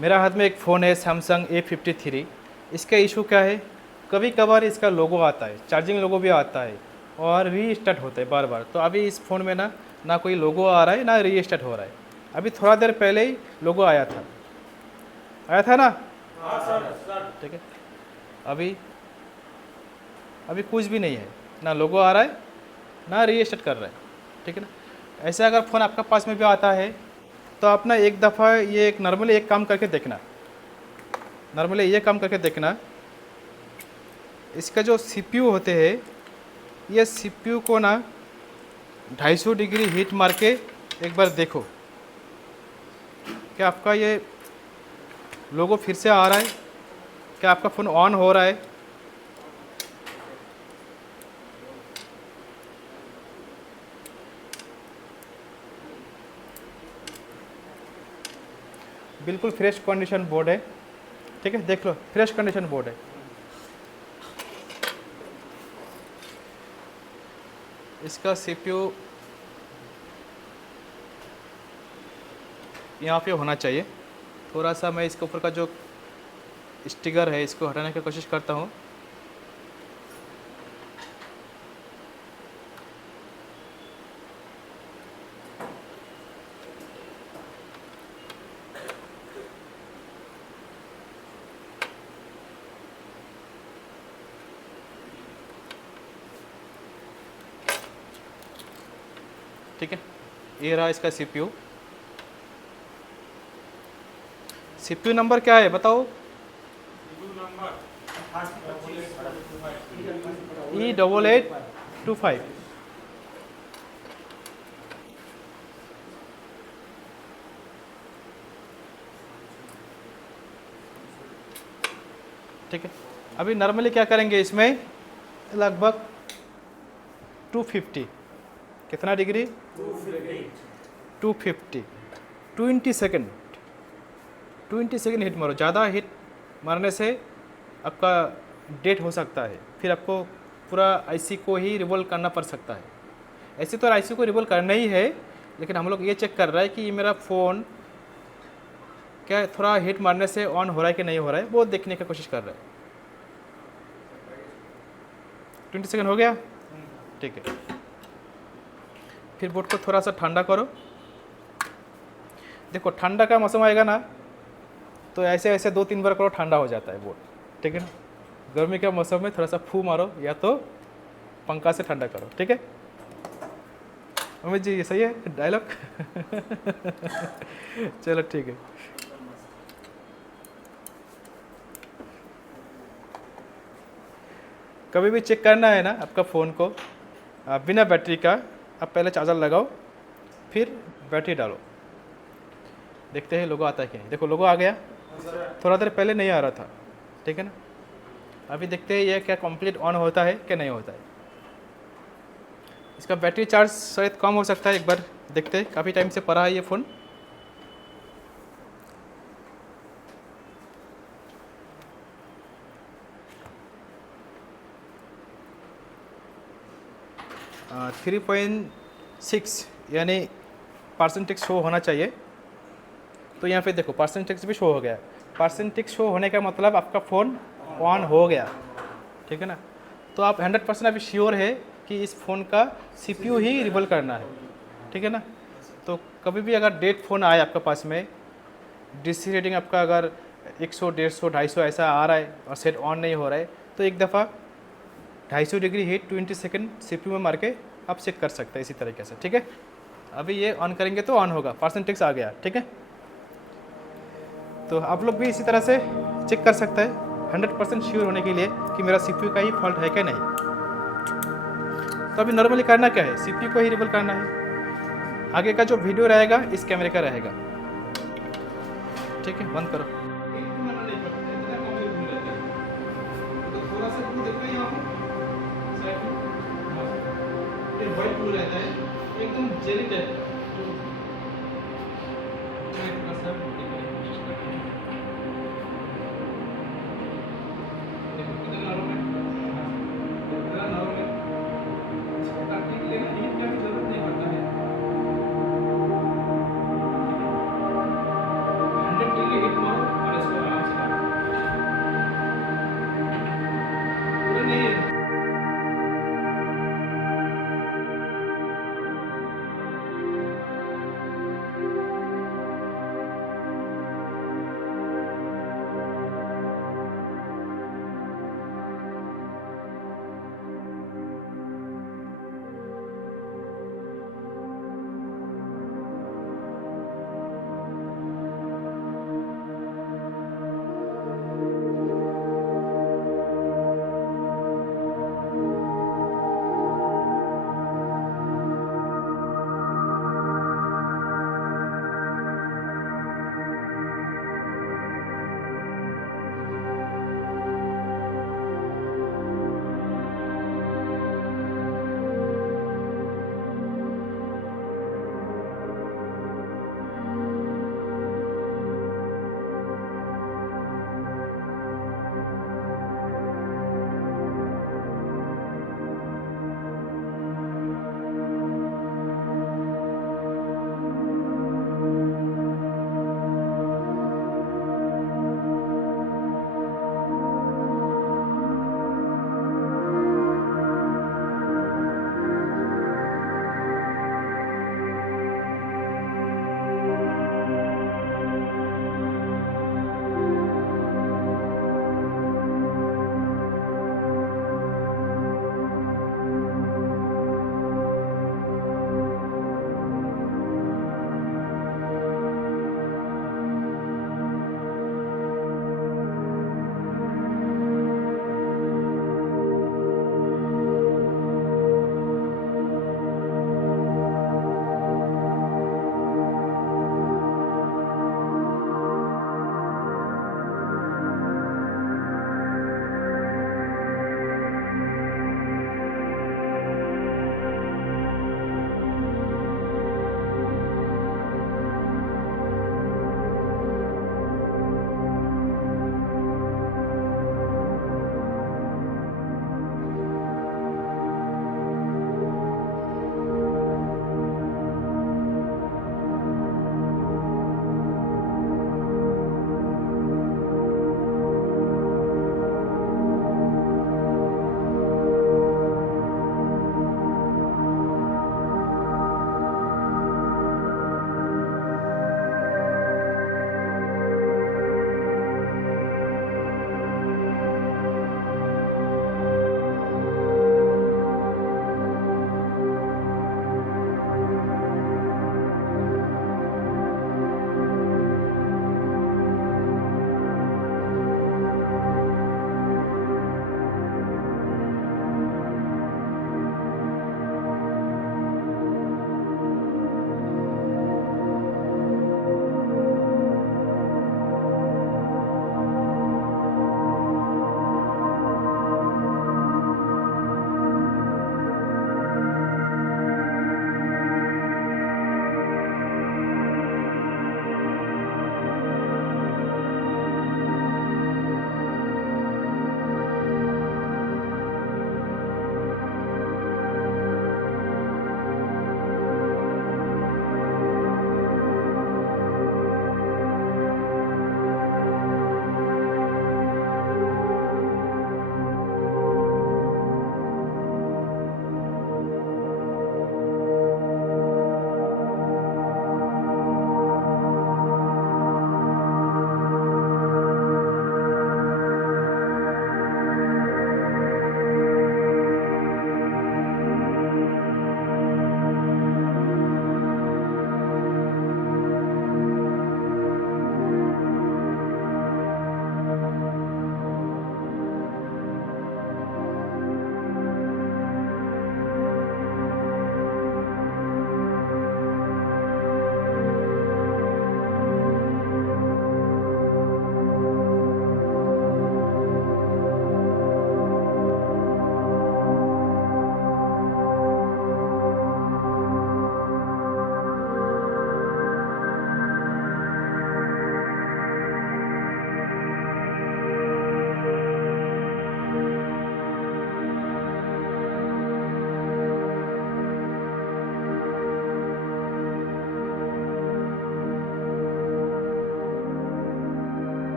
मेरा हाथ में एक फ़ोन है सैमसंग A53। इसका इशू क्या है, कभी कभार इसका लोगो आता है, चार्जिंग लोगो भी आता है और रीस्टार्ट होता है बार बार। तो अभी इस फ़ोन में ना कोई लोगो आ रहा है ना रीस्टार्ट हो रहा है। अभी थोड़ा देर पहले ही लोगो आया था ना। ठीक है। अभी अभी कुछ भी नहीं है, ना लोगो आ रहा है ना रीस्टार्ट कर रहा है। ठीक है ना। ऐसे अगर फ़ोन आपका पास में भी आता है तो आप ना एक दफ़ा ये एक नॉर्मली एक काम करके देखना, इसका जो सीपीयू होते हैं, ये सीपीयू को ना 250 डिग्री हीट मार के एक बार देखो क्या आपका ये लोगो फिर से आ रहा है, क्या आपका फ़ोन ऑन हो रहा है। बिल्कुल फ्रेश कंडीशन बोर्ड है। ठीक है, देख लो, फ्रेश कंडीशन बोर्ड है। इसका सीपीयू यहाँ पे होना चाहिए। थोड़ा सा मैं इसके ऊपर का जो स्टिकर है इसको हटाने की कोशिश करता हूँ। ठीक है, ये रहा इसका सीपीयू। सीपीयू नंबर क्या है बताओ? E8825। ठीक है, अभी नॉर्मली क्या करेंगे इसमें, लगभग 250, कितना डिग्री, 250, 20 सेकेंड, 20 सेकेंड हीट मारो। ज़्यादा हीट मारने से आपका डेट हो सकता है, फिर आपको पूरा आईसी को ही रिवॉल्व करना पड़ सकता है। ऐसे तो आईसी को रिवॉल्व करना ही है, लेकिन हम लोग ये चेक कर रहा है कि ये मेरा फ़ोन क्या थोड़ा हीट मारने से ऑन हो रहा है कि नहीं हो रहा है, वो देखने की कोशिश कर रहा है। 20 सेकेंड हो गया। ठीक है, फिर बोर्ड को थोड़ा सा ठंडा करो। देखो ठंडा का मौसम आएगा ना तो ऐसे ऐसे 2-3 बार करो, ठंडा हो जाता है बोर्ड। ठीक है ना। गर्मी के मौसम में थोड़ा सा फू मारो या तो पंखा से ठंडा करो। ठीक है अमित जी, ये सही है डायलॉग? चलो ठीक है। कभी भी चेक करना है ना आपका फ़ोन को, बिना बैटरी का आप पहले चार्जर लगाओ, फिर बैटरी डालो, देखते हैं लोगो आता है कि नहीं। देखो लोगो आ गया, थोड़ा देर पहले नहीं आ रहा था। ठीक है ना। अभी देखते हैं ये क्या कंप्लीट ऑन होता है कि नहीं होता है। इसका बैटरी चार्ज शायद कम हो सकता है, एक बार देखते हैं। काफ़ी टाइम से पड़ा है ये फ़ोन। आ, 3.6 यानी परसेंटेज शो होना चाहिए। तो यहाँ पे देखो परसेंटेज भी शो हो गया। परसेंटेज शो होने का मतलब आपका फ़ोन ऑन हो गया। ठीक है ना। तो आप 100% अभी श्योर है कि इस फ़ोन का सीपीयू ही रिवॉल्व करना है। ठीक है ना। तो कभी भी अगर डेट फ़ोन आए आपके पास में, डीसी रेटिंग आपका अगर 100, 150, 250 ऐसा आ रहा है और सेट ऑन नहीं हो रहा है, तो एक दफ़ा 250 डिग्री हीट 20 सेकेंड सीपीयू में मार के आप चेक कर सकते हैं इसी तरीके से। ठीक है, अभी ये ऑन करेंगे तो ऑन होगा, परसेंटेज आ गया। ठीक है, तो आप लोग भी इसी तरह से चेक कर सकते हैं 100% श्योर होने के लिए कि मेरा सीपीयू का ही फॉल्ट है क्या नहीं। तो अभी नॉर्मली करना क्या है, सीपीयू को ही रिवॉल्व करना है। आगे का जो वीडियो रहेगा इस कैमरे का रहेगा। ठीक है, बंद करो। एकदम जेली टाइप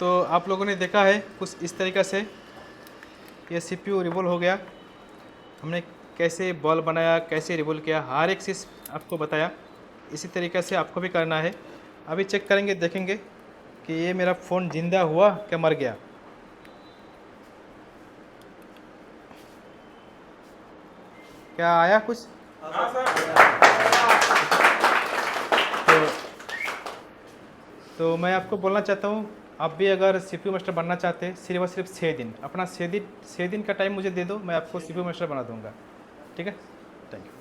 तो आप लोगों ने देखा है कुछ इस तरीक़ा से ये CPU रिवॉल्व हो गया। हमने कैसे बॉल बनाया, कैसे रिवॉल्व किया, हर एक चीज़ आपको बताया। इसी तरीक़े से आपको भी करना है। अभी चेक करेंगे, देखेंगे कि ये मेरा फ़ोन ज़िंदा हुआ क्या मर गया। क्या आया कुछ? तो मैं आपको बोलना चाहता हूँ, आप भी अगर CPU मास्टर बनना चाहते हैं, सिर्फ और सिर्फ 6 दिन, अपना 6 दिन का टाइम मुझे दे दो, मैं आपको CPU मास्टर बना दूंगा। ठीक है, थैंक यू।